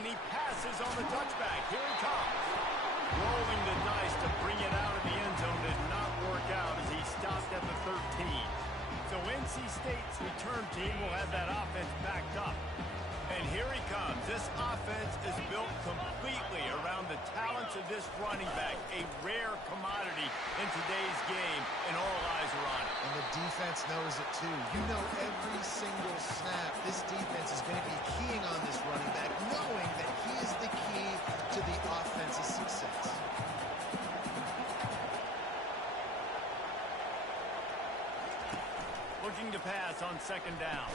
And he passes on the touchback. Here he comes. Rolling the dice to bring it out of the end zone did not work out as he stopped at the 13. So NC State's return team will have that offense backed up. And here he comes. This offense is built completely around the talents of this running back, a rare commodity in today's game, and all eyes are on it. And the defense knows it too. You know every single snap this defense is going to be keying on this running back, knowing that he is the key to the offense's success. Looking to pass on second down.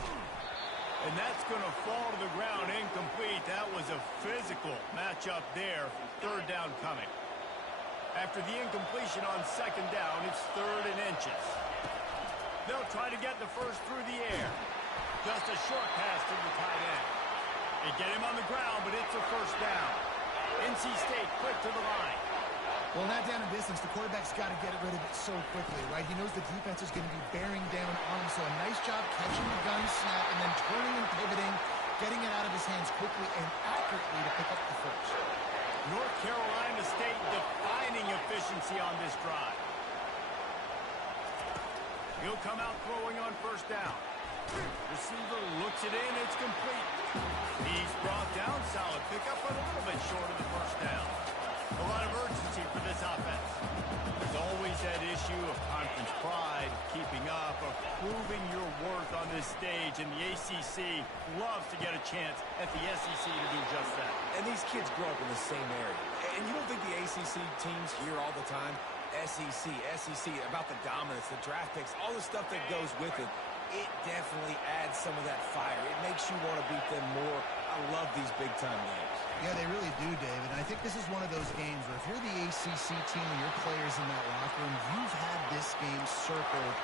And that's going to fall to the ground incomplete. That was a physical matchup there. Third down coming. After the incompletion on second down, it's 3rd and inches. They'll try to get the first through the air. Just a short pass to the tight end. They get him on the ground, but it's a first down. NC State quick to the line. Well, that down and distance, the quarterback's got to get rid of it so quickly, right? He knows the defense is going to be bearing down on him, so a nice job catching the gun snap and then turning and pivoting, getting it out of his hands quickly and accurately to pick up the first. North Carolina State defining efficiency on this drive. He'll come out throwing on first down. Receiver looks it in, it's complete. He's brought down, solid pickup, but a little bit short of the first down. A lot of urgency for this offense. There's always that issue of conference pride, keeping up, of proving your worth on this stage, and the ACC loves to get a chance at the SEC to do just that. And these kids grow up in the same area. And you don't think the ACC teams hear all the time, SEC, about the dominance, the draft picks, all the stuff that goes with it. It definitely adds some of that fire. It makes you want to beat them more. I love these big-time games. Yeah, they really do, David. And I think this is one of those games where if you're the ACC team and your players in that locker room, you've had this game circled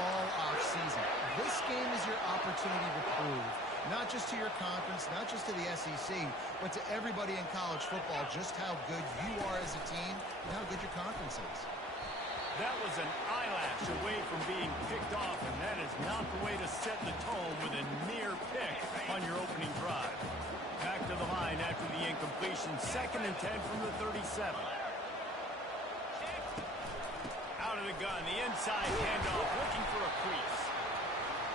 all offseason. This game is your opportunity to prove, not just to your conference, not just to the SEC, but to everybody in college football, just how good you are as a team and how good your conference is. That was an eyelash away from being picked off, and that is not the way to set the tone with a near pick on your opening drive. Back to the line after the incompletion. 2nd and 10 from the 37. Out of the gun, the inside handoff, looking for a crease.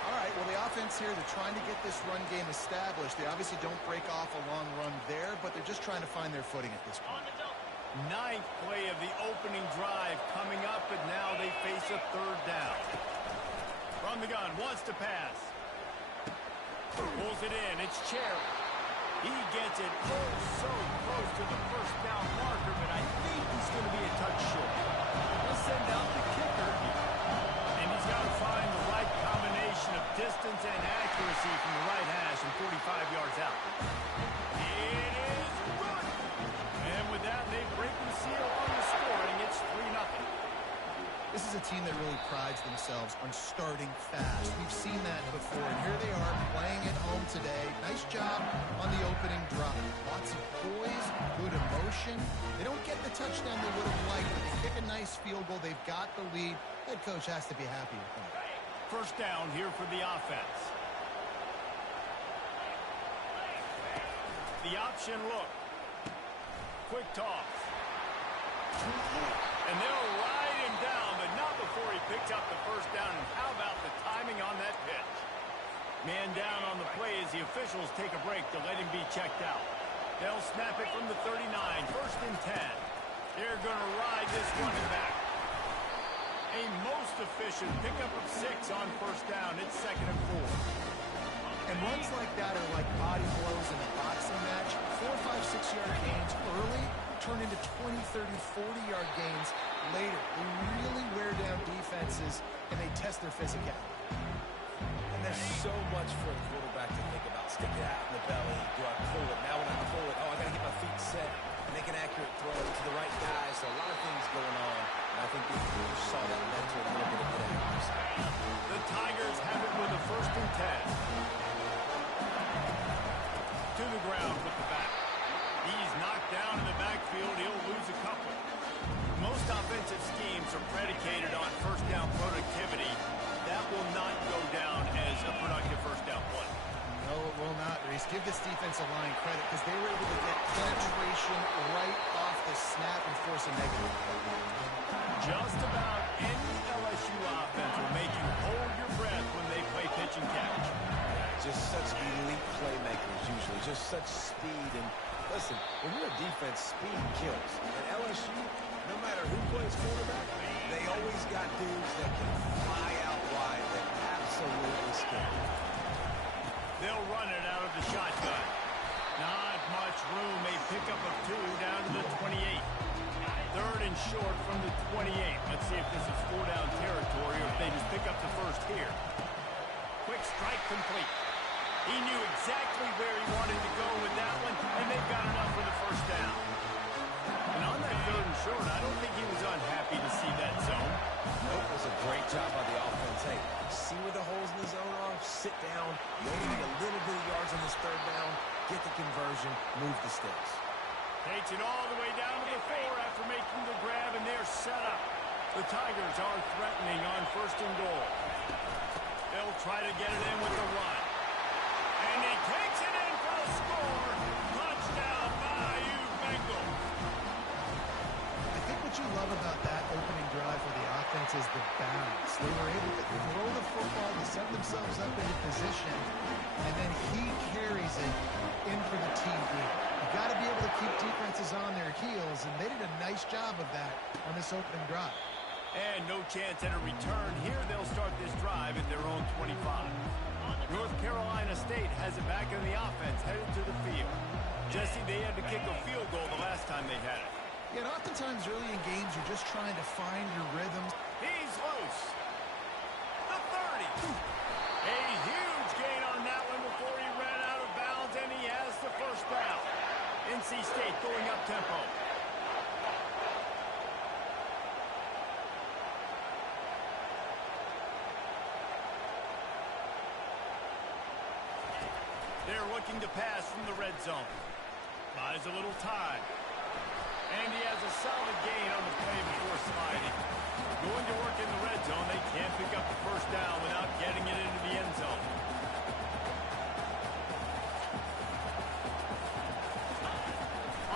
All right, well, the offense here, they're trying to get this run game established. They obviously don't break off a long run there, but they're just trying to find their footing at this point. 9th play of the opening drive coming up, and now they face a 3rd down. From the gun, wants to pass. Pulls it in, it's Cherry. He gets it so close to the first down marker, but I think he's going to be a touch short. He'll send out the kicker here. And he's got to find the right combination of distance and accuracy from the right hash and 45 yards out. It is good. And with that, they break the seal on the scoring. It's 3-0. This is a team that really prides themselves on starting fast. We've seen that before, and here they are playing at home today. Nice job on the opening drive. Lots of poise, good emotion. They don't get the touchdown they would have liked, but they kick a nice field goal. They've got the lead. Head coach has to be happy with that. First down here for the offense. The option look. Quick toss. And they'll ride him down, but not before he picks up the first down. And how about the timing on that pitch? Man down on the play as the officials take a break to let him be checked out. They'll snap it from the 39, 1st and 10. They're going to ride this running back. A most efficient pickup of 6 on first down. It's 2nd and 4. And runs like that are like body blows in a boxing match. 4, 5, 6-yard gains early turn into 20, 30, 40-yard gains later. They really wear down defenses, and they test their physicality. And there's so much for a quarterback to think about. Stick it out in the belly. Do I pull it? Now when I pull it, I got to get my feet set. Make an accurate throw to the right guy. So a lot of things going on. And I think these players saw that and led to a little bit of good accuracy. The Tigers have it with a 1st and 10. To the ground with the back. He's knocked down in the backfield. He'll lose a couple. Most offensive schemes are predicated on first down productivity. That will not go down as a productive first down play. No, it will not, Reese. Give give this defensive line credit because they were able to get penetration right off the snap and force a negative. Just about any LSU offense will make you hold your breath when they play pitch and catch. Just such elite playmakers usually, just such speed. And listen, when you're a defense, speed kills. And LSU, no matter who plays quarterback, they always got dudes that can fly out wide that absolutely scare. They'll run it out of the shotgun. Not much room. A pickup of 2 down to the 28. 3rd and short from the 28. Let's see if this is 4-down territory or if they just pick up the first here. Quick strike complete. He knew exactly where he wanted to go with that one, and they've got enough for the first down. And on that 3rd and short, I don't think he was unhappy to see that zone. Nope, it was a great job by the offense. Hey, see where the holes in the zone are? Sit down. You only need a little bit of yards on this 3rd down. Get the conversion. Move the sticks. Takes it all the way down to the 4 after making the grab, and they're set up. The Tigers are threatening on 1st and goal. They'll try to get it in with the run. And he takes it in for the score. Touchdown, Bayou Bengals. I think what you love about that opening drive for the offense is the balance. They were able to throw the football to set themselves up into position, and then he carries it in for the TD. You got to be able to keep defenses on their heels, and they did a nice job of that on this opening drive. And no chance at a return. Here they'll start this drive at their own 25. North Carolina State has it back in the offense, headed to the field. Jesse, they had to kick a field goal the last time they had it. Yeah, and oftentimes early in games, you're just trying to find your rhythms. He's loose. The 30. A huge gain on that one before he ran out of bounds, and he has the first down. NC State going up tempo. They're looking to pass from the red zone. Buys a little time. And he has a solid gain on the play before sliding. Going to work in the red zone. They can't pick up the first down without getting it into the end zone.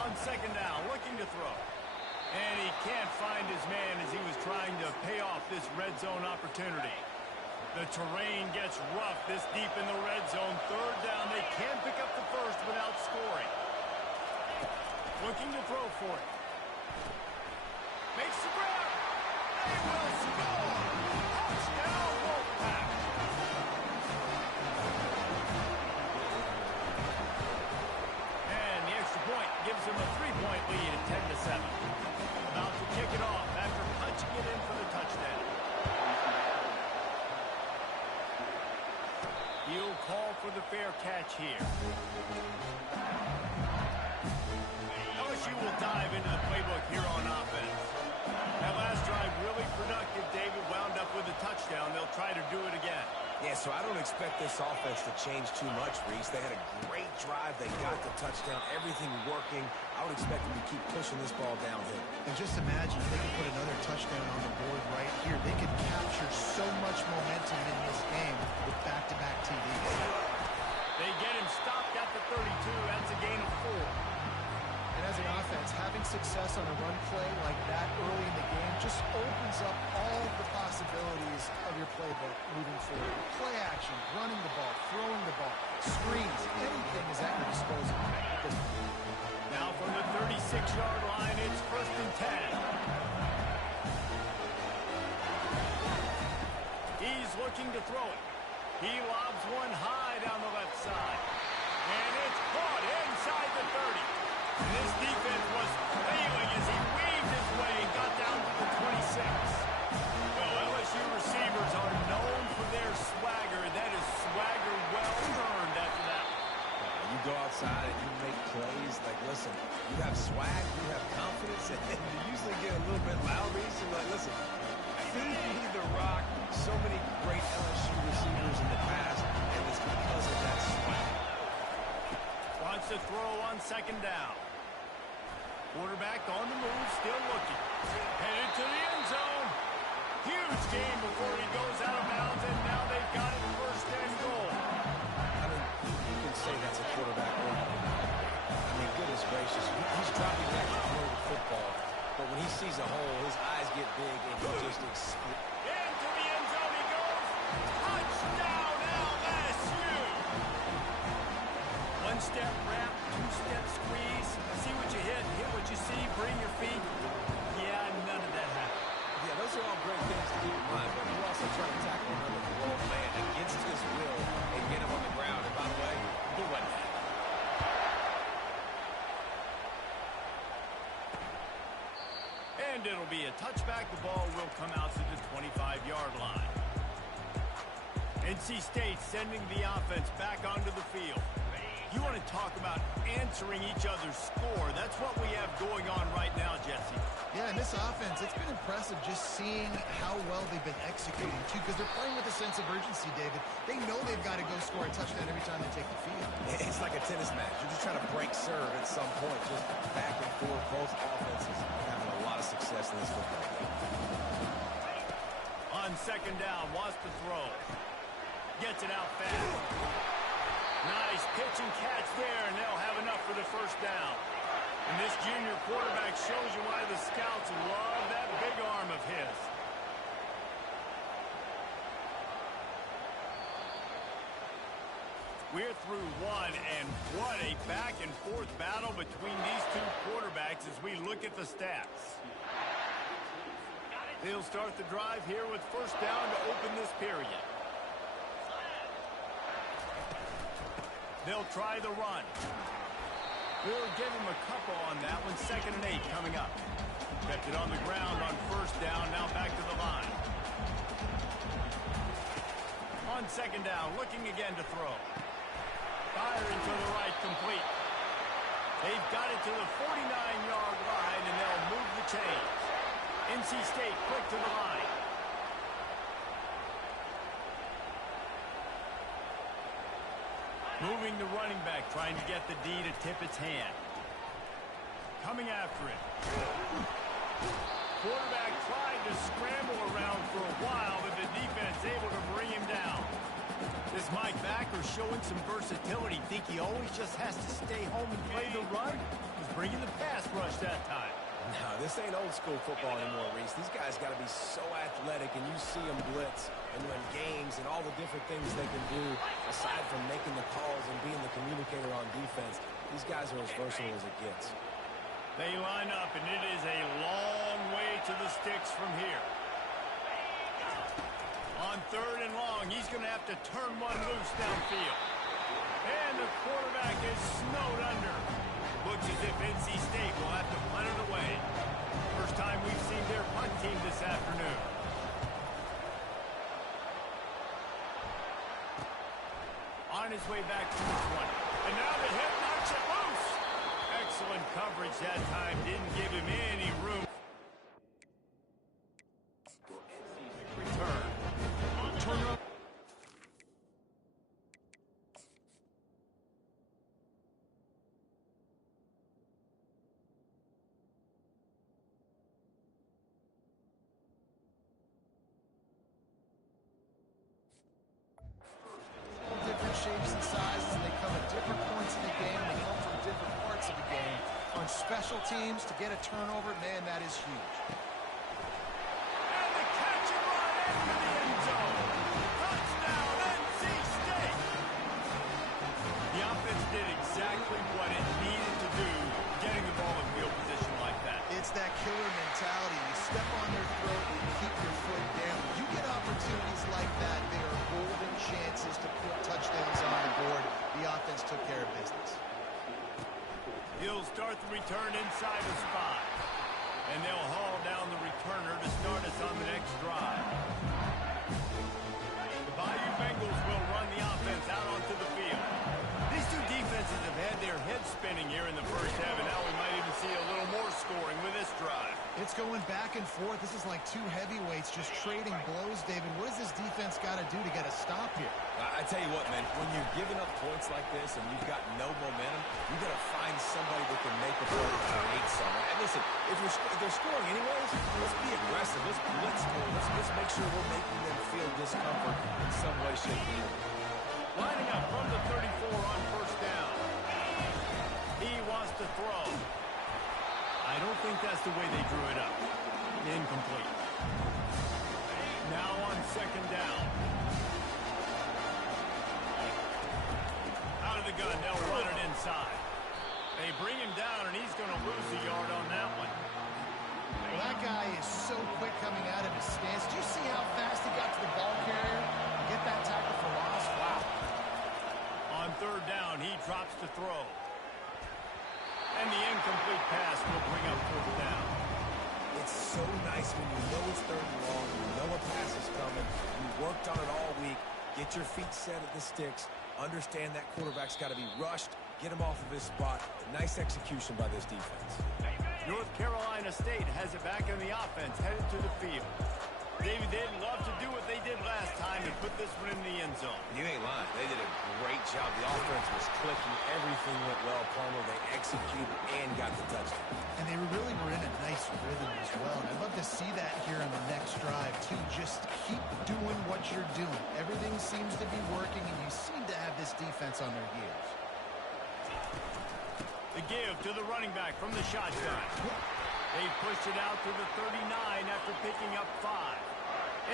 On 2nd down, looking to throw. And he can't find his man as he was trying to pay off this red zone opportunity. The terrain gets rough this deep in the red zone. 3rd down. They can't pick up the first without scoring. Looking to throw for it. Makes the grab. They will score. Touchdown, Wolfpack. And the extra point gives them a 3-point lead at 10-7. About to kick it off after punching it in for the touchdown. He'll call for the fair catch here. LSU will dive into the playbook here on offense. That last drive really productive. David wound up with a touchdown. They'll try to do it again. Yeah, so I don't expect this offense to change too much, Reese. They had a great drive. They got the touchdown. Everything working. I would expect them to keep pushing this ball downhill. And just imagine if they could put another touchdown on the board right here. They could capture so much momentum in this game with back-to-back TDs. They get him stopped at the 32. That's a gain of 4. And as an offense, having success on a run play like that early in the game just opens up all the possibilities of your playbook moving forward. Play action, running the ball, throwing the ball, screens, anything is at your disposal at this point. Now from the 36-yard line, it's 1st and 10. He's looking to throw it. He lobs one high down the left side. And it's caught inside the 30. And this defense was flailing as he weaved his way and got down to the 26. Well, LSU receivers are known for their swagger. That is swagger well earned after that. You go outside and you make plays. Like, listen, you have swag, you have confidence, and you usually get a little bit loud. So like, listen, feed me the rock. So many great LSU receivers in the past, and it's because of that swag. Wants to throw on 2nd down. Quarterback on the move, still looking. Headed to the end zone. Huge gain before he goes out of bounds, and now they've got it 1st and goal. I mean, you can say that's a quarterback touchback, the ball will come out to the 25-yard line. NC State sending the offense back onto the field. You want to talk about answering each other's score. That's what we have going on right now, Jesse. Yeah, and this offense, it's been impressive just seeing how well they've been executing, too, because they're playing with a sense of urgency, David. They know they've got to go score a touchdown every time they take the field. It's like a tennis match. You're just trying to break serve at some point, just back and forth. Both offenses having a lot of success in this football game. On second down, wants to throw. Gets it out fast. Nice pitch and catch there, and they'll have enough for the first down. And this junior quarterback shows you why the scouts love that big arm of his. We're through one, and what a back-and-forth battle between these two quarterbacks as we look at the stats. They'll start the drive here with first down to open this period. They'll try the run. We'll give him a couple on that one. 2nd and 8 coming up. Kept it on the ground on first down. Now back to the line. On second down, looking again to throw. Firing to the right, complete. They've got it to the 49-yard line, and they'll move the chains. NC State quick to the line. Moving the running back, trying to get the D to tip its hand. Coming after it. Quarterback tried to scramble around for a while, but the defense able to bring him down. This Mike backer showing some versatility. Think he always just has to stay home and play the run? He's bringing the pass rush that time. No, this ain't old school football anymore, Reese. These guys got to be so athletic, and you see them blitz and win games and all the different things they can do aside from making the calls and being the communicator on defense. These guys are as versatile as it gets. They line up, and it is a long way to the sticks from here. On 3rd and long, he's going to have to turn one loose downfield. And the quarterback is snowed under. Looks as if NC State will have to punt it away. First time we've seen their punt team this afternoon. On his way back to the 20. And now the hit knocks it loose. Excellent coverage that time. Didn't give him any room. Return. Turn up. Shapes and sizes, and they come at different points in the game, and they come from different parts of the game. On special teams, to get a turnover, man, that is huge. And the catch and run into the end zone. Touchdown, NC State. The offense did exactly what it needed to do, getting the ball in field position like that. It's that killer mentality. You step on their throat, and you keep your foot down. You get opportunities like that, they are golden chances to put touchdowns on the board. The offense took care of business. He'll start the return inside the spot. And they'll haul down the returner to start us on the next drive. The Bayou Bengals will run the offense out onto the field. These two defenses have had their heads spinning here in the first half, and now we might even see a little more scoring with this drive. It's going back and forth. This is like two heavyweights just trading blows, David. What does this defense got to do to get a stop here? I tell you what, man, when you're giving up points like this and you've got no momentum, you got to find somebody that can make a play to create something. And listen, if they're scoring anyways, let's be aggressive. Let's blitz score. Let's make sure we're making them feel discomfort in some way, shape, or form. Lining up from the 34 on first down. He wants to throw. I don't think that's the way they drew it up. Incomplete. Now on second down. Out of the gun, they'll run it inside. They bring him down, and he's going to lose a yard on that one. Well, that guy is so quick coming out of his stance. Do you see how fast he got to the ball carrier? Get that tackle for loss? Wow. On third down, he drops to throw. And the incomplete pass will bring up fourth down. It's so nice when you know it's third and long, you know a pass is coming, you worked on it all week, get your feet set at the sticks, understand that quarterback's got to be rushed, get him off of his spot. Nice execution by this defense. North Carolina State has it back in the offense, headed to the field. David, they'd love to do what they did last time and put this one in the end zone. You ain't lying. They did a great job. The offense was clicking. Everything went well, Palmer. They executed and got the touchdown. And they really were in a nice rhythm as well. And I'd love to see that here on the next drive, too. Just keep doing what you're doing. Everything seems to be working, and you seem to have this defense on their heels. The give to the running back from the shotgun. They pushed it out to the 39 after picking up 5.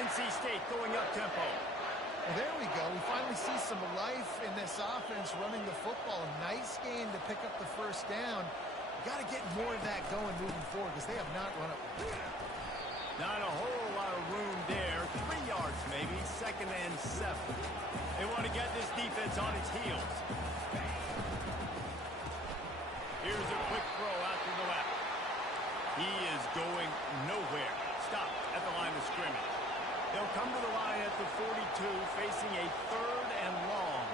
NC State going up-tempo. Well, there we go. We finally see some life in this offense running the football. Nice game to pick up the first down. Got to get more of that going moving forward because they have not run up. Not a whole lot of room there. 3 yards maybe, 2nd and 7. They want to get this defense on its heels. Here's a quick throw out to the left. He is going nowhere. Stop at the line of scrimmage. They'll come to the line at the 42, facing a 3rd and long.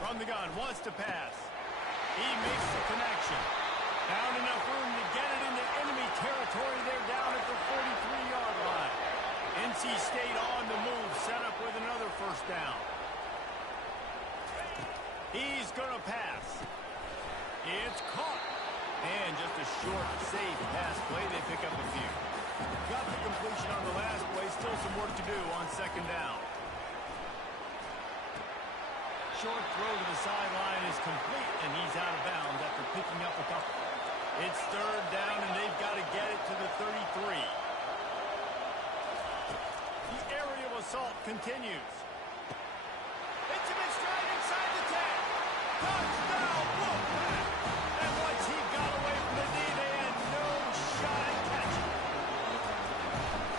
From the gun, wants to pass. He makes the connection. Found enough room to get it into enemy territory. They're down at the 43-yard line. NC State on the move, set up with another first down. He's going to pass. It's caught. And just a short, safe pass play. They pick up a few. Got the completion on the last play. Still some work to do on 2nd down. Short throw to the sideline is complete, and he's out of bounds after picking up a couple. It's 3rd down, and they've got to get it to the 33. The aerial assault continues. It's a stride inside the 10. Touchdown, Wolfpack! And once he got away from the knee, they had no shot at catching.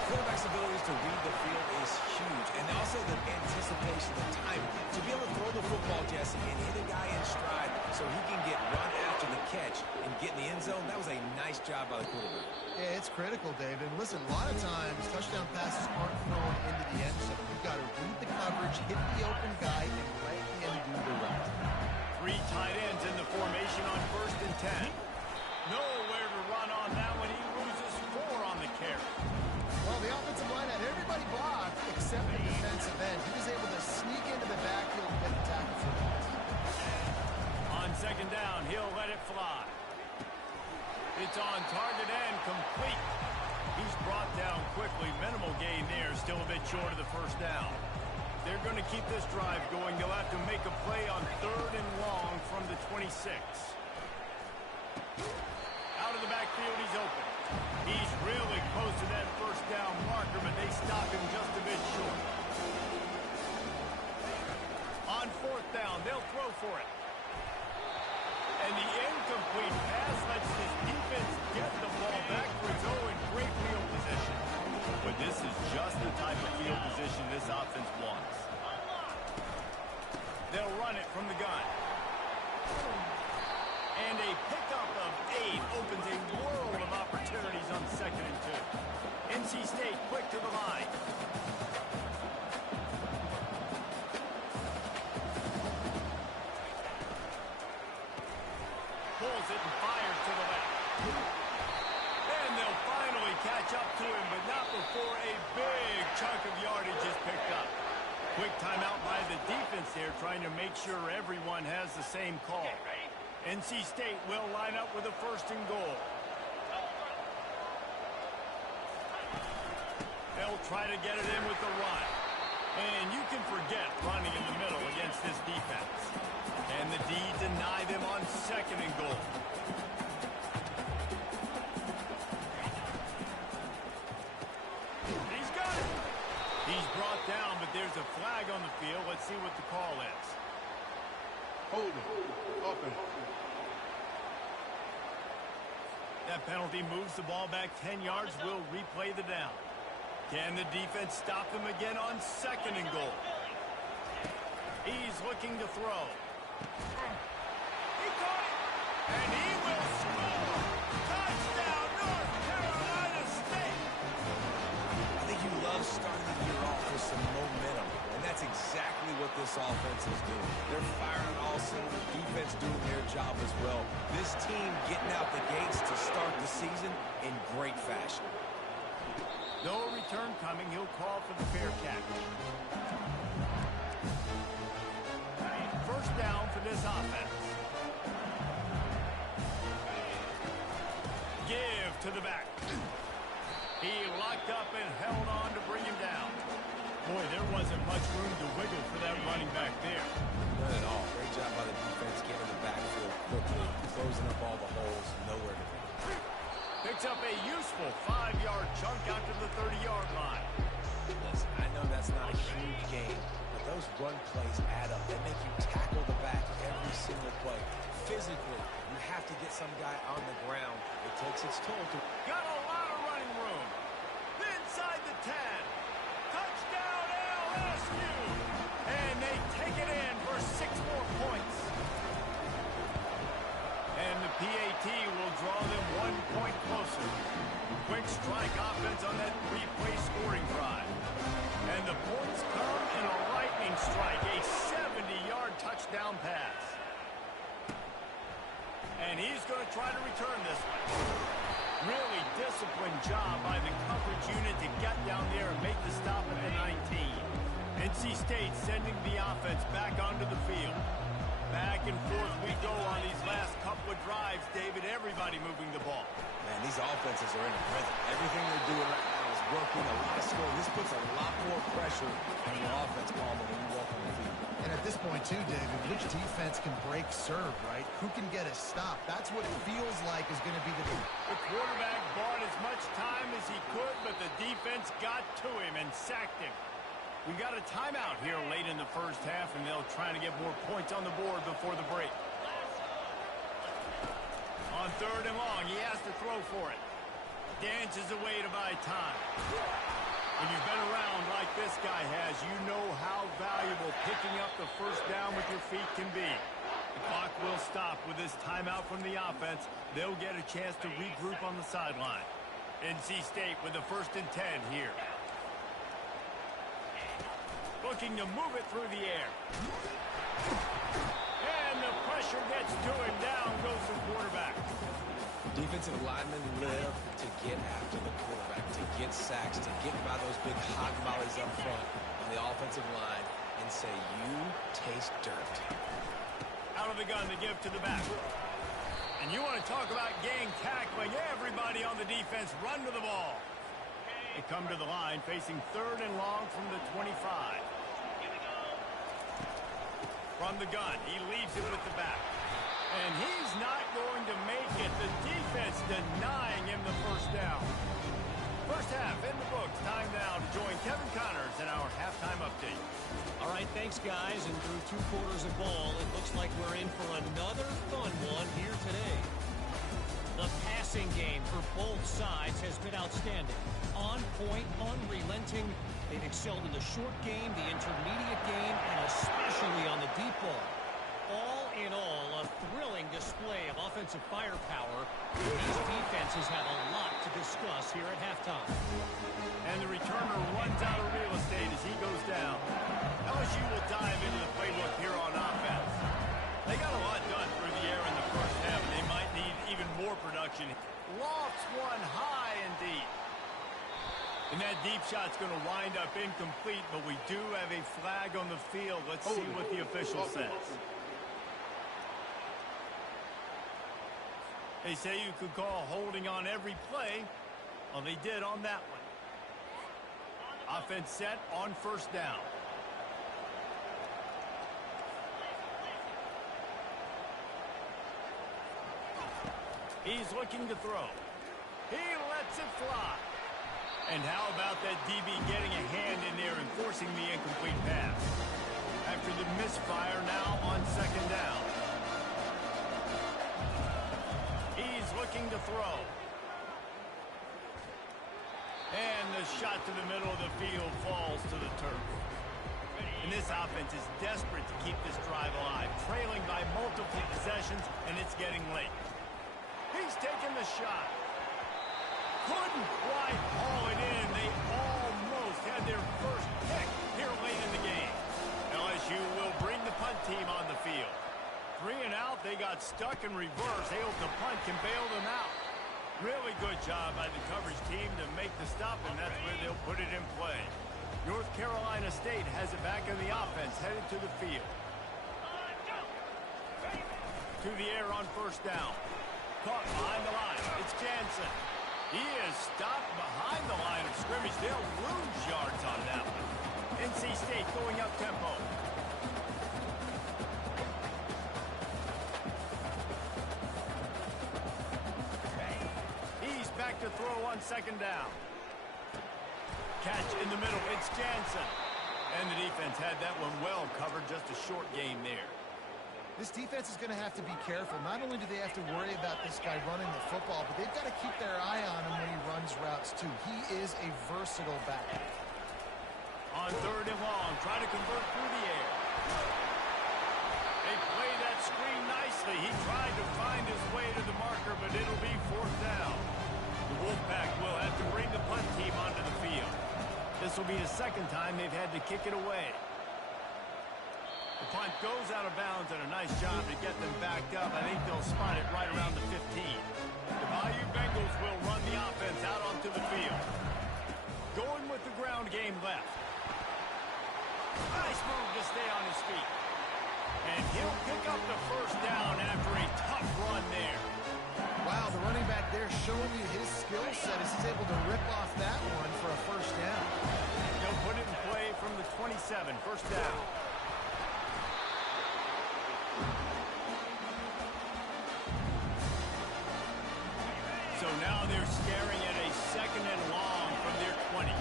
Quarterback's abilities to read the field is huge, and also the anticipation, the timing. To be able to throw the football, Jesse, and hit a guy in stride so he can get run after the catch and get in the end zone, that was a nice job by the quarterback. Yeah, it's critical, David. Listen, a lot of times touchdown passes aren't thrown into the end zone. You've got to read the coverage, hit the open guy, and let him do the rest. 3 tight ends in the formation on 1st and 10. Nowhere to run on that one. He loses 4 on the carry. Well, the offensive line had everybody blocked except the defensive end. He was able to sneak into the backfield and get the tackle for him. On 2nd down, he'll let it fly. It's on target and complete. He's brought down quickly. Minimal gain there. Still a bit short of the first down. They're going to keep this drive going. They'll have to make a play on 3rd and long from the 26. Out of the backfield, he's open. He's really close to that first down marker, but they stop him just a bit short. On 4th down, they'll throw for it. And the incomplete pass lets this defense get the ball back for its own great field position. But this is just the type of field position this offense wants. They'll run it from the gun. And a pickup of 8 opens a world of opportunities on 2nd and 2. NC State quick to the line. Pulls it and fires to the left. And they'll finally catch up to him, but not before a big chunk of yardage is picked up. Quick timeout by the defense there, trying to make sure everyone has the same call. NC State will line up with a 1st and goal. They'll try to get it in with the run. And you can forget running in the middle against this defense. And the D deny them on 2nd and goal. He's got it. He's brought down, but there's a flag on the field. Let's see what the call is. Holding. Offense. That penalty moves the ball back 10 yards. We'll replay the down. Can the defense stop them again on 2nd and goal? He's looking to throw. He caught it, and he will score. Touchdown, North Carolina State. I think you love starting the year off with some momentum, and that's exactly what this offense is doing. They're firing on all cylinders, defense doing their job as well. This team getting out the gates to start the season in great fashion. No return coming. He'll call for the fair catch. First down for this offense. Give to the back. He locked up and held on to bring him down. Boy, there wasn't much room to wiggle for that running back there. None at all. Great job by the defense getting the backfield quickly, closing up all the holes, nowhere to go. Picks up a useful 5-yard chunk out to the 30-yard line. Listen, I know that's not a huge game, but those run plays add up. They make you tackle the back every single play. Physically, you have to get some guy on the ground. It takes its toll to... Got a lot of running room. Inside the 10. Touchdown LSU. And they take it in for 6 more points. And the PAT will draw them 1 point closer. Quick strike offense on that 3-play scoring drive. And the points come in a lightning strike, a 70-yard touchdown pass. And he's going to try to return this one. Really disciplined job by the coverage unit to get down there and make the stop at the 19. NC State sending the offense back onto the field. Back and forth we go on these last couple of drives, David. Everybody moving the ball. Man, these offenses are in a rhythm. Everything they're doing right now is working, a lot of scoring. This puts a lot more pressure on your offense, Palmer, when you walk on the field. And at this point, too, David, which defense can break serve, right? Who can get a stop? That's what it feels like is going to be the... The quarterback bought as much time as he could, but the defense got to him and sacked him. We got a timeout here late in the first half, and they'll try to get more points on the board before the break. On 3rd and long, he has to throw for it. Dances away to buy time. When you've been around like this guy has, you know how valuable picking up the first down with your feet can be. The clock will stop with this timeout from the offense. They'll get a chance to regroup on the sideline. NC State with the 1st and 10 here. Looking to move it through the air. And the pressure gets to him. Down goes the quarterback. Defensive linemen live to get after the quarterback, to get sacks, to get by those big hot volleys up front on the offensive line and say, you taste dirt. Out of the gun to give to the back. And you want to talk about gang tackling. Everybody on the defense run to the ball. They come to the line facing 3rd and long from the 25. From the gun, he leaves it with the back. And he's not going to make it. The defense denying him the first down. First half in the books. Time now to join Kevin Connors in our halftime update. All right, thanks, guys. And through 2 quarters of ball, it looks like we're in for another fun one here today. The passing game for both sides has been outstanding. On point, unrelenting. They've excelled in the short game, the intermediate game, and especially on the deep ball. All in all, a thrilling display of offensive firepower. These defenses have a lot to discuss here at halftime. And the returner runs out of real estate as he goes down. LSU will dive into the playbook here on offense. They got a lot done through the air in the first half, and they might need even more production. Lofts one high and deep. And that deep shot's going to wind up incomplete, but we do have a flag on the field. Let's see what the official says. They say you could call holding on every play. Well, they did on that one. Offense set on 1st down. He's looking to throw. He lets it fly. And how about that DB getting a hand in there and forcing the incomplete pass? After the misfire, now on 2nd down. He's looking to throw. And the shot to the middle of the field falls to the turf. And this offense is desperate to keep this drive alive, trailing by multiple possessions, and it's getting late. He's taking the shot. Couldn't quite haul it in. They almost had their first pick here late in the game. LSU will bring the punt team on the field. 3 and out, they got stuck in reverse. They hope the punt can bail them out. Really good job by the coverage team to make the stop, and that's where they'll put it in play. North Carolina State has it back in the offense, headed to the field. To the air on first down. Caught behind the line. It's Jansen. He is stopped behind the line of scrimmage. They'll lose yards on that one. NC State going up tempo. He's back to throw on second down. Catch in the middle. It's Jansen. And the defense had that one well covered. Just a short game there. This defense is going to have to be careful. Not only do they have to worry about this guy running the football, but they've got to keep their eye on him when he runs routes, too. He is a versatile back. On third and long, try to convert through the air. They play that screen nicely. He tried to find his way to the marker, but it'll be fourth down. The Wolfpack will have to bring the punt team onto the field. This will be the second time they've had to kick it away. The punt goes out of bounds, and a nice job to get them backed up. I think they'll spot it right around the 15. The Bayou Bengals will run the offense out onto the field. Going with the ground game left. Nice move to stay on his feet. And he'll pick up the first down after a tough run there. Wow, the running back there showing you his skill set as he's able to rip off that one for a first down. They'll put it in play from the 27, first down. So now they're staring at a second and long from their 20.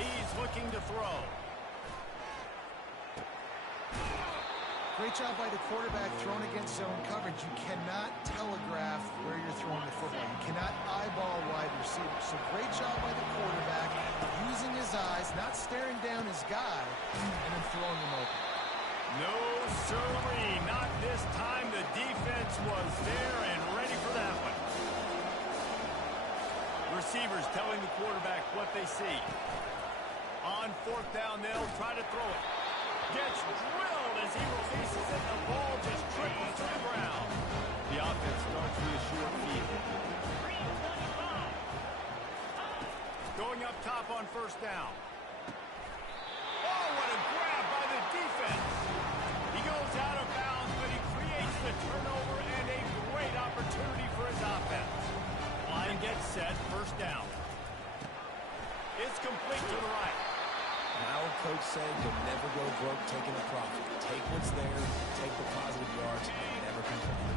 He's looking to throw. Great job by the quarterback throwing against zone coverage. You cannot telegraph where you're throwing the football. You cannot eyeball wide receivers. So great job by the quarterback using his eyes, not staring down his guy, and then throwing him open. No, sirree, not this time. The defense was there and ready for that one. Receivers telling the quarterback what they see. On fourth down, they'll try to throw it. Gets drilled as he releases it. The ball just triples to the ground. The offense starts with a short field. Going up top on first down. Oh, what a grab by the defense. He goes out of bounds, but he creates the turnover and a great opportunity for his offense. Line gets set, first down. It's complete to the right. Our coach said you'll never go broke taking a profit. Take what's there, take the positive yards, and never complain.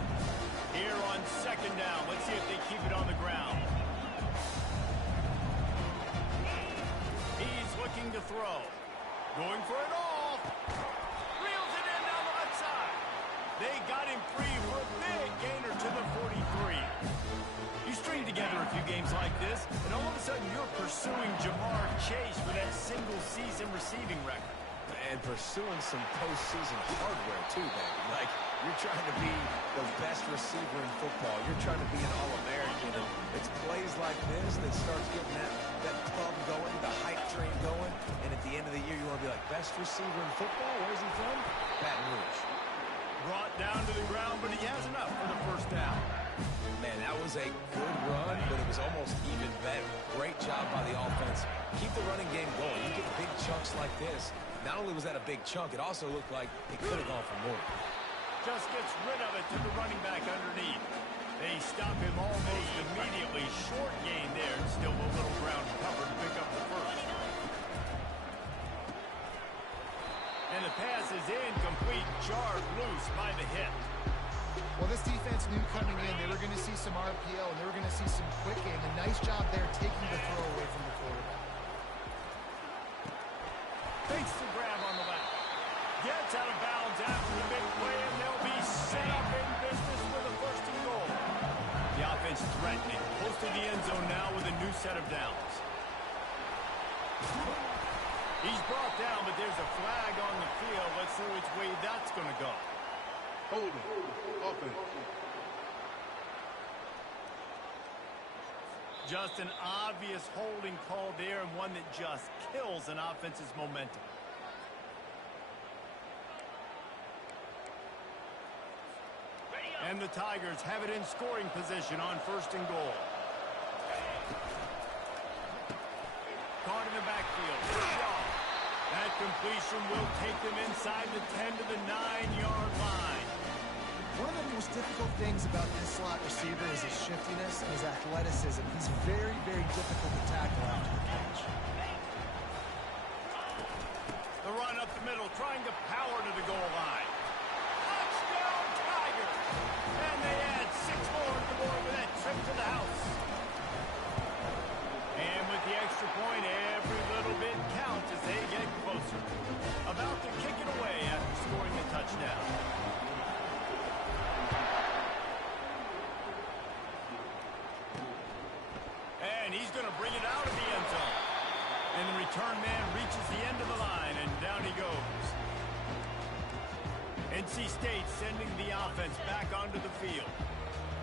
Here on second down, let's see if they keep it on the ground. He's looking to throw. Going for it all. Reels it in down the left side. They got him free for a big gainer to the 43. You string together a few games like this, and all of a sudden you're pursuing Jamar Chase for that single-season receiving record. And pursuing some postseason hardware, too, baby. Like, you're trying to be the best receiver in football. You're trying to be an All-American. And it's plays like this that starts getting that club going, the hype train going. And at the end of the year, you want to be like, best receiver in football? Where's he from? Baton Rouge. Brought down to the ground, but he has enough for the first down. Man, that was a good run, but it was almost even better. Great job by the offense. Keep the running game going. You get big chunks like this. Not only was that a big chunk, it also looked like it could have gone for more. Just gets rid of it to the running back underneath. They stop him almost immediately. Short gain there, and still a little ground cover to pick up the first. And the pass is incomplete, jarred loose by the hit. Well, this defense knew coming in they were going to see some RPO and they were going to see some quick game. A nice job there taking the throw away from the quarterback. Fakes the grab on the left. Gets out of bounds after the big play, and they'll be set up in business with a first and goal. The offense threatening. Close to the end zone now with a new set of downs. He's brought down, but there's a flag on the field. Let's see which way that's going to go. Holding. Offense. Just an obvious holding call there, and one that just kills an offense's momentum. And the Tigers have it in scoring position on 1st and goal. Caught in the backfield. That completion will take them inside the 10 to the 9-yard line. One of the most difficult things about this slot receiver is his shiftiness and his athleticism. He's very, very difficult to tackle after the catch. The run up the middle, trying to power to the goal line. Touchdown, Tigers! And they add 6 more to the board with that trip to the house. And with the extra point, every little bit counts as they get closer. About to kick it away after scoring the touchdown. And he's going to bring it out of the end zone. And the return man reaches the end of the line, and down he goes. NC State sending the offense back onto the field.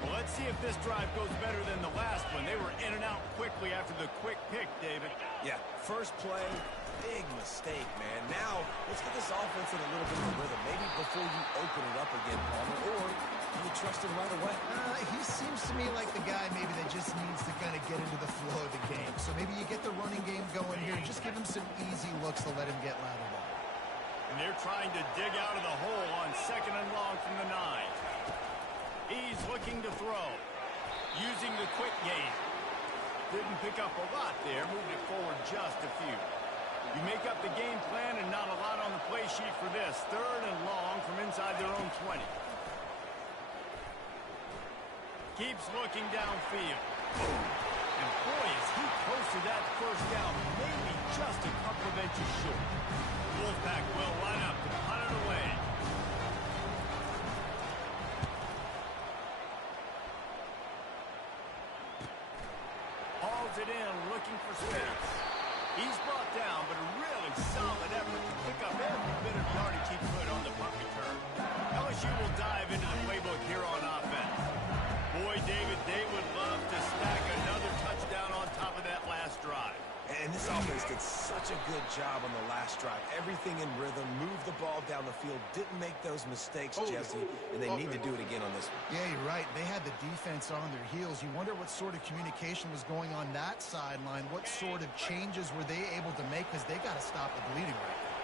Well, let's see if this drive goes better than the last one. They were in and out quickly after the quick pick, David. Yeah, first play, big mistake, man. Now, let's get this offense in a little bit of a rhythm. Maybe before you open it up again, Palmer, or do you trust him right away? He seems to me like the guy maybe that just needs to kind of get into the flow of the game. So maybe you get the running game going here. Just give him some easy looks to let him get lathered up. And they're trying to dig out of the hole on 2nd and long from the 9. He's looking to throw. Using the quick game. Didn't pick up a lot there. Moved it forward just a few. You make up the game plan and not a lot on the play sheet for this. 3rd and long from inside their own 20. Keeps looking downfield. And boy, is he close to that first down. Maybe just a couple of inches short. Wolfpack will line up to punt it away. Hauls it in, looking for space. He's brought down, but a really solid effort to pick up every bit of yardage he could on the punt return. LSU will dive into the playbook here on offense. Boy, David, they would love to stack another touchdown on top of that last drive. And this offense did such a good job on the last drive. Everything in rhythm, moved the ball down the field, didn't make those mistakes, Jesse, and they need to do it again on this one. Yeah, you're right. They had the defense on their heels. You wonder what sort of communication was going on that sideline. What sort of changes were they able to make, because they got to stop the bleeding right now.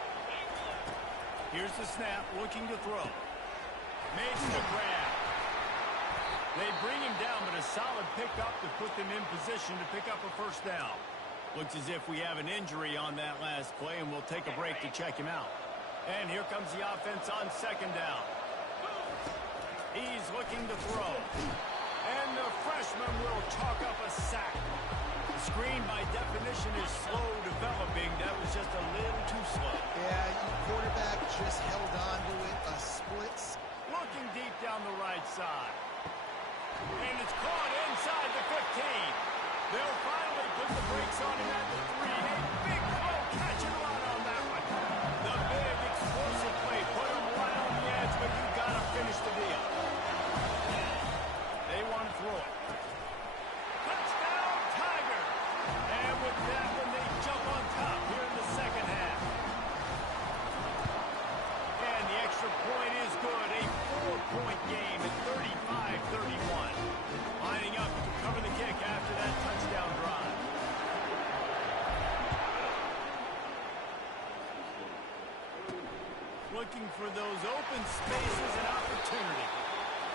Here's the snap, looking to throw. Makes the grab. They bring him down, but a solid pickup to put them in position to pick up a first down. Looks as if we have an injury on that last play, and we'll take a break to check him out. And here comes the offense on 2nd down. He's looking to throw. And the freshman will chalk up a sack. The screen, by definition, is slow developing. That was just a little too slow. Yeah, quarterback just held on to it. A split. Looking deep down the right side. And it's caught inside the 15. They'll finally put the brakes on him at the 3. A big throw, catch and run on that one. The big explosive play put him right on the edge, but you got to finish the deal. They want to throw it. Touchdown, Tiger! And with that one, they jump on top here in the 2nd half. And the extra point is good. A 4-point game at 35-31. Lining up to cover the kick after that touchdown drive. Looking for those open spaces and opportunity.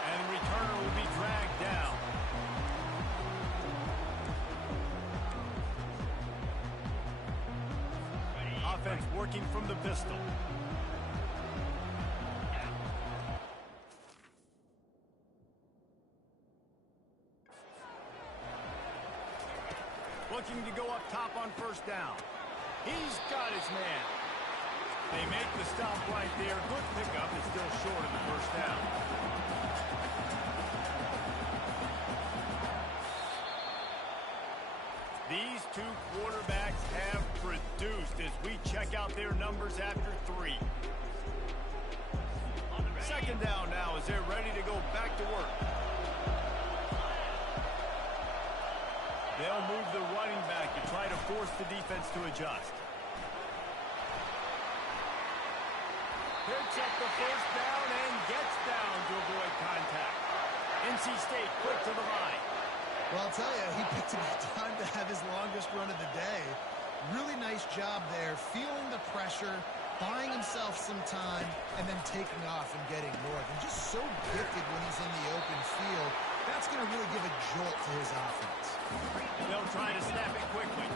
And the returner will be dragged down. Offense working from the pistol. Looking to go up top on 1st down. He's got his man. They make the stop right there. Good pickup. Is still short of the 1st down. two quarterbacks have produced as we check out their numbers after 3. Second down now as they're ready to go back to work. They'll move the running back to try to force the defense to adjust. Picks up the first down and gets down to avoid contact. NC State quick to the line. Well, I'll tell you, he picked a good time to have his longest run of the day. Really nice job there, feeling the pressure, buying himself some time, and then taking off and getting north. And just so gifted when he's in the open field. That's going to really give a jolt to his offense. They'll try to snap it quickly.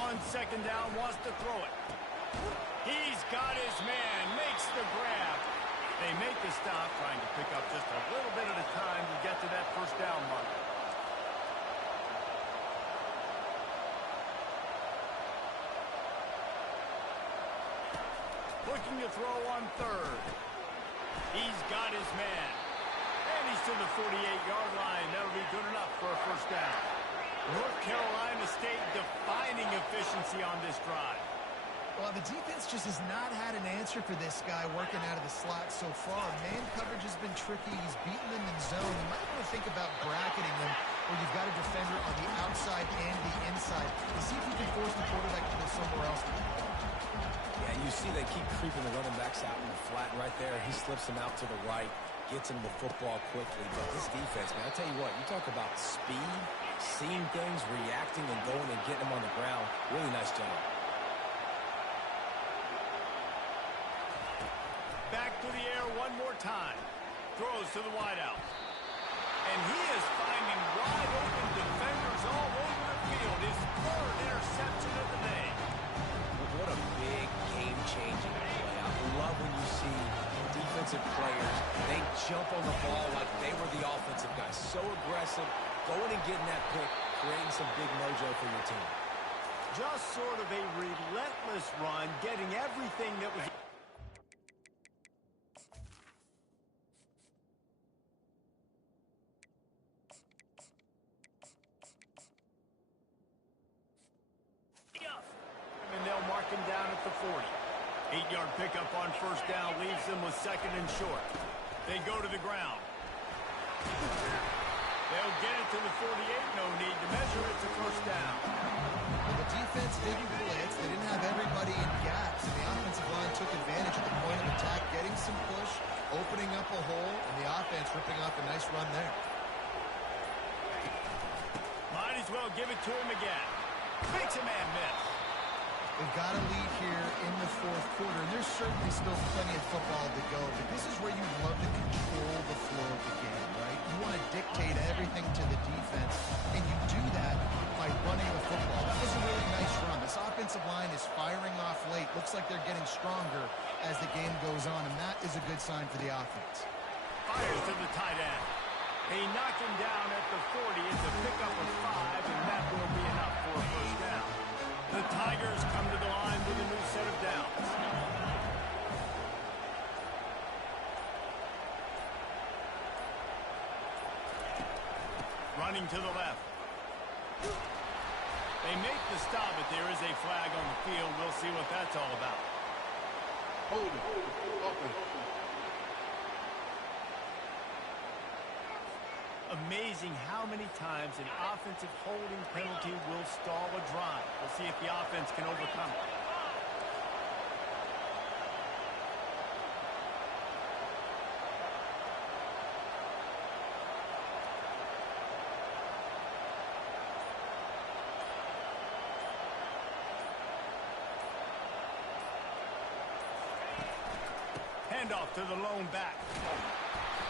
On second down, wants to throw it. He's got his man, makes the grab. They make the stop, trying to pick up just a little bit at a time to get to that first down mark. Looking to throw on third. He's got his man. And he's to the 48-yard line. That'll be good enough for a first down. North Carolina State defining efficiency on this drive. Well, the defense just has not had an answer for this guy working out of the slot so far. Man coverage has been tricky. He's beaten them in zone. You might want to think about bracketing them where you've got a defender on the outside and the inside to see if you can force the quarterback to go somewhere else. Yeah, you see they keep creeping the running backs out in the flat right there. He slips them out to the right, gets him the football quickly. But this defense, man, I tell you what, you talk about speed, seeing things, reacting, and going and getting them on the ground. Really nice job. Back to the air one more time. Throws to the wideout. And he is finding wide open defenders all over the field. His third interception of the day. What a big game-changing play. I love when you see defensive players, they jump on the ball like they were the offensive guys. So aggressive, going and getting that pick, creating some big mojo for your team. Just sort of a relentless run, getting everything that was... And they'll mark him down at the 40. 8-yard pickup on first down leaves them with second and short. They go to the ground. They'll get it to the 48. No need to measure it to first down. Well, the defense didn't blitz. They didn't have everybody in gaps. And the offensive line took advantage at the point of attack, getting some push, opening up a hole, and the offense ripping off a nice run there. Might as well give it to him again. Makes a man miss. They've got a lead here in the fourth quarter, and there's certainly still plenty of football to go, but this is where you love to control the flow of the game, right? You want to dictate everything to the defense, and you do that by running the football. That was a really nice run. This offensive line is firing off late. Looks like they're getting stronger as the game goes on, and that is a good sign for the offense. Fires to the tight end. They knock him down at the 40. It's a pickup of 5, and that will be enough for a first down. The Tigers come to the line with a new set of downs. Running to the left. They make the stop, but there is a flag on the field. We'll see what that's all about. Hold it. Offense. Amazing how many times an offensive holding penalty will stall a drive. We'll see if the offense can overcome it. Handoff to the lone back.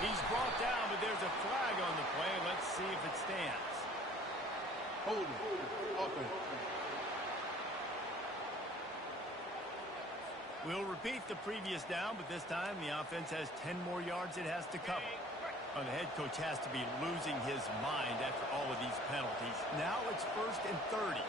He's brought down, but there's a flag on the play. Let's see if it stands. Hold it. Offense. We'll repeat the previous down, but this time the offense has 10 more yards it has to cover. Well, the head coach has to be losing his mind after all of these penalties. Now it's 1st and 30.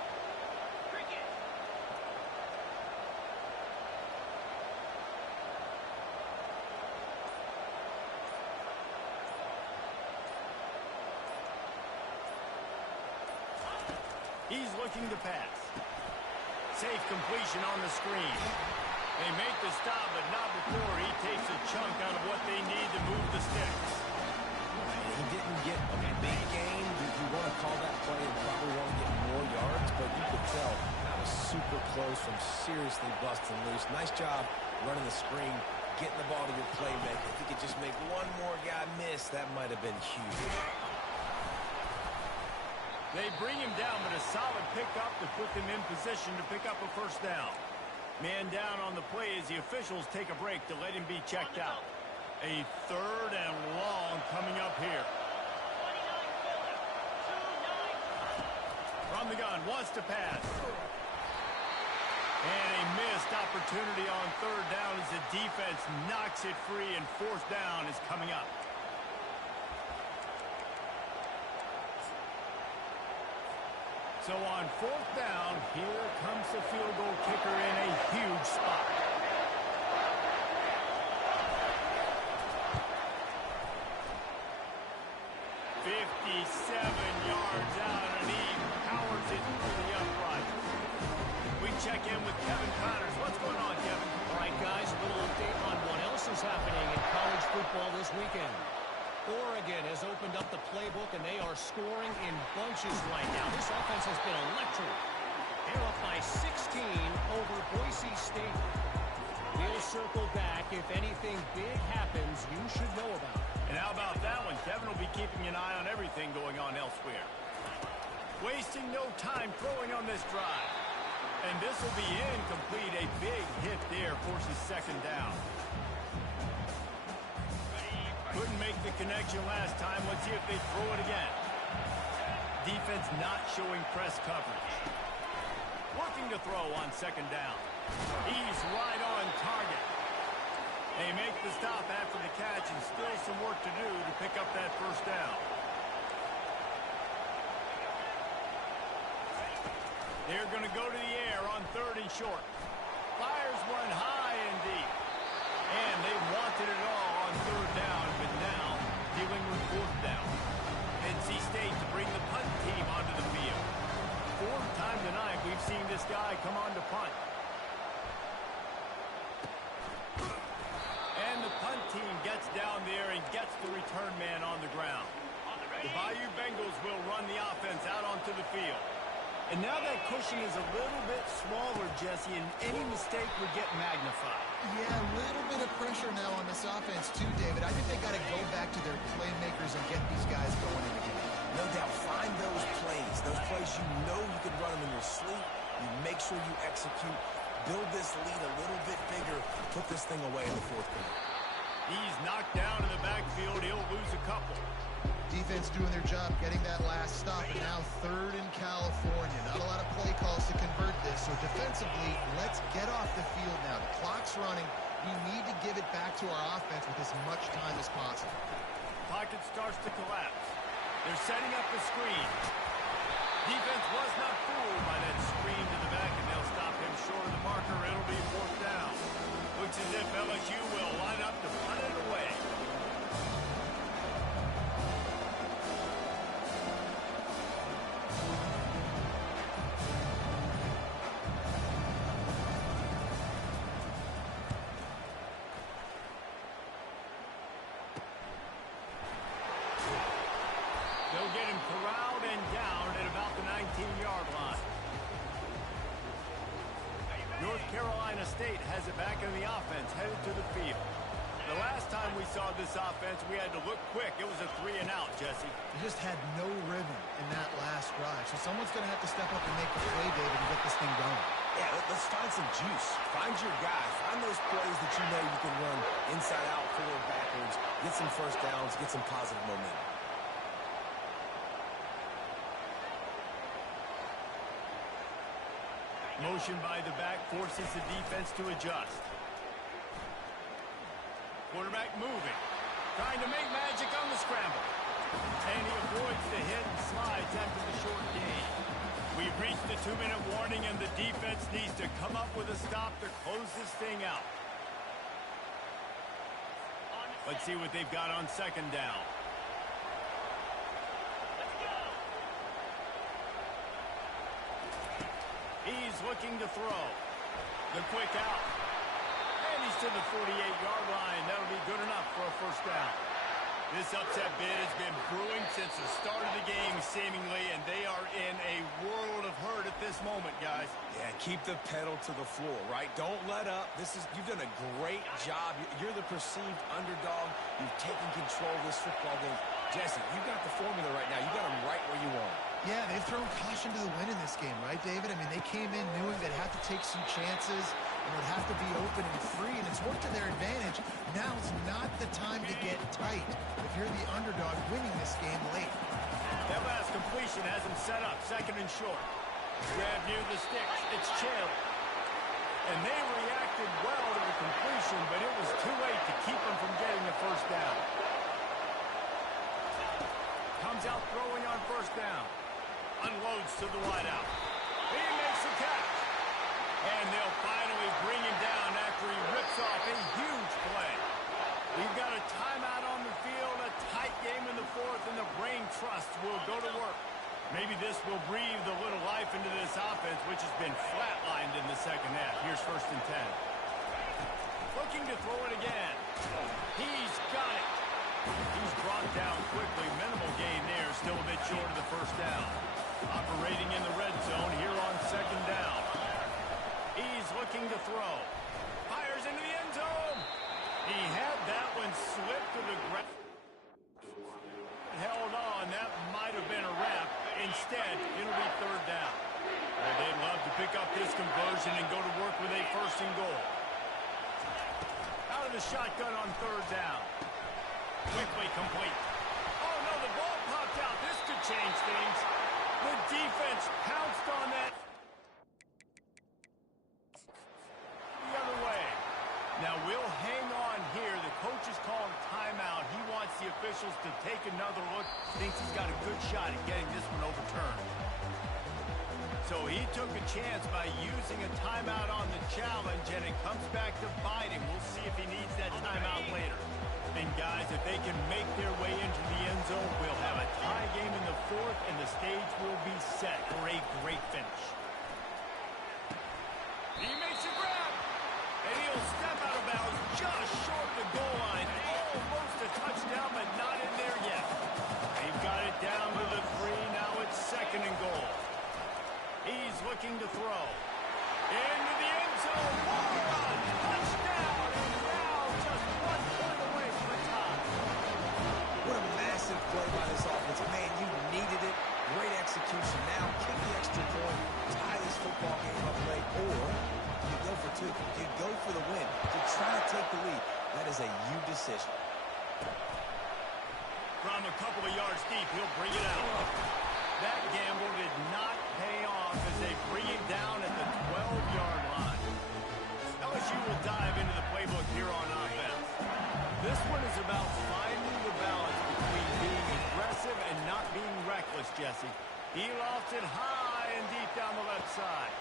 He's looking to pass. Safe completion on the screen. They make the stop, but not before he takes a chunk out of what they need to move the sticks. He didn't get a big gain. You want to call that play and probably want to get more yards, but you could tell that was super close from seriously busting loose. Nice job running the screen, getting the ball to your playmaker. If you could just make one more guy miss, that might have been huge. They bring him down, but a solid pickup to put them in position to pick up a first down. Man down on the play as the officials take a break to let him be checked out. A 3rd and long coming up here. From the gun, wants to pass. And a missed opportunity on 3rd down as the defense knocks it free, and 4th down is coming up. So on 4th down, here comes the field goal kicker in a huge spot. Yards out, and he powers it through the upright. We check in with Kevin Connors. What's going on, Kevin? All right, guys, a little update on what else is happening in college football this weekend. Oregon has opened up the playbook, and they are scoring in bunches right now. This offense has been electric. They're up by 16 over Boise State. We'll circle back. If anything big happens, you should know about it. And how about that one? Kevin will be keeping an eye on everything going on elsewhere. Wasting no time throwing on this drive. And this will be incomplete. A big hit there forces 2nd down. Couldn't make the connection last time. Let's see if they throw it again. Defense not showing press coverage. Working to throw on 2nd down. He's right on target. They make the stop after the catch, and still some work to do to pick up that 1st down. They're going to go to the air on 3rd and short. Fires one high and deep. And they wanted it all on 3rd down, but now dealing with 4th down. NC State to bring the punt team onto the field. 4th time tonight we've seen this guy come on to punt. And the punt team gets down there and gets the return man on the ground. The Bayou Bengals will run the offense out onto the field. And now that cushion is a little bit smaller, Jesse, and any mistake would get magnified. Yeah, a little bit of pressure now on this offense too, David. I think they got to go back to their playmakers and get these guys going in the game. No doubt, find those plays you know you can run them in your sleep. You make sure you execute. Build this lead a little bit bigger. Put this thing away in the 4th quarter. He's knocked down in the backfield. He'll lose a couple. Defense doing their job, getting that last stop, and now 3rd in California. Not a lot of play calls to convert this, so defensively, let's get off the field now. The clock's running. We need to give it back to our offense with as much time as possible. Pocket starts to collapse. They're setting up the screen. Defense was not fooled by that screen to the back, and they'll stop him short of the marker. It'll be 4th down. Looks as if LSU will line up to punt it away. They'll get him corralled and down at about the 19-yard line. North Carolina State has it back in the offense, headed to the field. The last time we saw this offense, we had to look quick. It was a 3-and-out, Jesse. They just had no rhythm in that last drive, so someone's going to have to step up and make the play, David, and get this thing going. Yeah, let's find some juice. Find your guy. Find those plays that you know you can run inside out, forward, backwards. Get some 1st downs. Get some positive momentum. Motion by the back forces the defense to adjust. Quarterback moving. Trying to make magic on the scramble. And he avoids the hit and slides after the short gain. We've reached the 2-minute warning, and the defense needs to come up with a stop to close this thing out. Let's see what they've got on 2nd down. He's looking to throw. The quick out. And he's to the 48-yard line. That'll be good enough for a first down. This upset bid has been brewing since the start of the game, seemingly, and they are in a world of hurt at this moment, guys. Yeah, keep the pedal to the floor, right? Don't let up. You've done a great job. You're the perceived underdog. You've taken control of this football game. Jesse, you got the formula right now. You got them right where you want them. Yeah, they've thrown caution to the wind in this game, right, David? I mean, they came in knowing they'd have to take some chances and would have to be open and free, and it's worked to their advantage. Now's not the time to get tight if you're the underdog winning this game late. That last completion has him set up, second and short. Grab near the sticks. It's Cherry. And they reacted well to the completion, but it was too late to keep them from getting the first down. Comes out throwing on first down. Unloads to the wideout. He makes the catch. And they'll finally bring him down after he rips off a huge play. We've got a timeout on the field, a tight game in the fourth, and the brain trust will go to work. Maybe this will breathe a little life into this offense, which has been flatlined in the second half. Here's first and 10. Looking to throw it again. He's got it. He's brought down quickly. Minimal gain there. Still a bit short of the first down. Operating in the red zone here on second down. He's looking to throw. Fires into the end zone. He had that one slip to the ground. Held on. That might have been a wrap. Instead, it'll be third down. Well, they'd love to pick up this conversion and go to work with a first and goal. Out of the shotgun on third down. Quickly complete. Oh, no, the ball popped out. This could change things. The defense pounced on that. The other way. Now, we'll hang on here. The coach has called timeout. He wants the officials to take another look. Thinks he's got a good shot at getting this one overturned. So he took a chance by using a timeout on the challenge, and it comes back to bite him. We'll see if he needs that timeout later. And guys, if they can make their way into the end zone, we'll have a tie game in the fourth, and the stage will be set for a great finish. He makes a grab, and he'll step out of bounds just short of the goal line. Almost a touchdown, but not in there yet. They've got it down to the 3. Now it's second and goal. He's looking to throw. Into the end zone. Run! Touchdown! And now just 1 point away from the tie. What a massive play by this offense. Man, you needed it. Great execution. Now kick the extra point, tie this football game up late, or you go for 2. You go for the win. You try to take the lead. That is a you decision. From a couple of yards deep, he'll bring it out. That gamble did not pay off as they bring it down at the 12-yard line. LSU will dive into the playbook here on offense. This one is about finding the balance between being aggressive and not being reckless, Jesse. He lost it high and deep down the left side.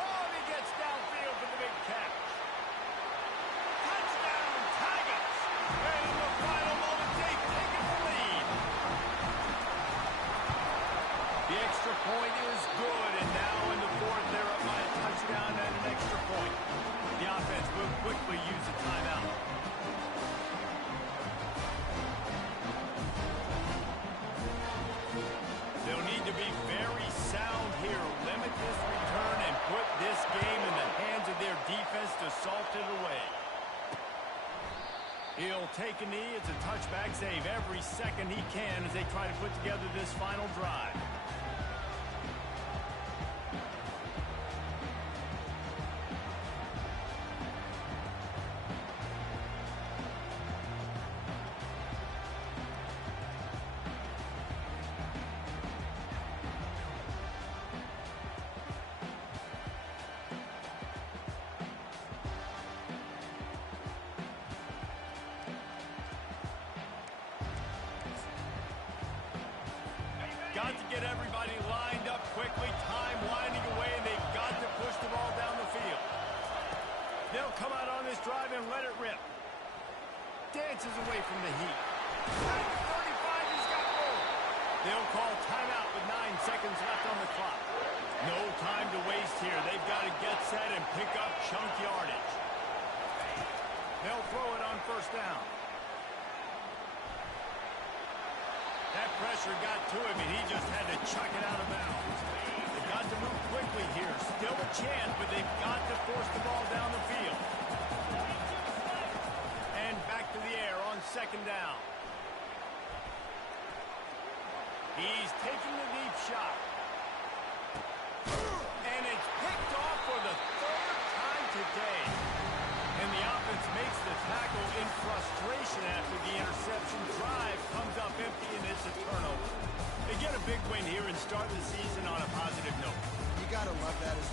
Oh, and he gets downfield for the big catch. Touchdown, Tigers! And in the final moment, they've taken the lead. The extra point is good, and now in the fourth, they're up by a touchdown and an extra point. The offense will quickly use a timeout. They'll need to be very sound here, limit this return, and put this game in the hands of their defense to salt it away. He'll take a knee. It's a touchback save every second he can as they try to put together this final drive. Got to get everybody lined up quickly, time winding away, and they've got to push the ball down the field. They'll come out on this drive and let it rip. Dances away from the heat. At 35, he's got room. They'll call timeout with 9 seconds left on the clock. No time to waste here. They've got to get set and pick up chunk yardage. They'll throw it on first down. That pressure got to him, and he just had to chuck it out of bounds. They've got to move quickly here. Still a chance, but they've got to force the ball down the field. And back to the air on second down. He's taking the deep shot. And it's picked off for the third time today. And the offense makes the tackle in frustration after the interception. Drive comes up empty, and it's a turnover. They get a big win here and start the season on a positive note. You got to love that as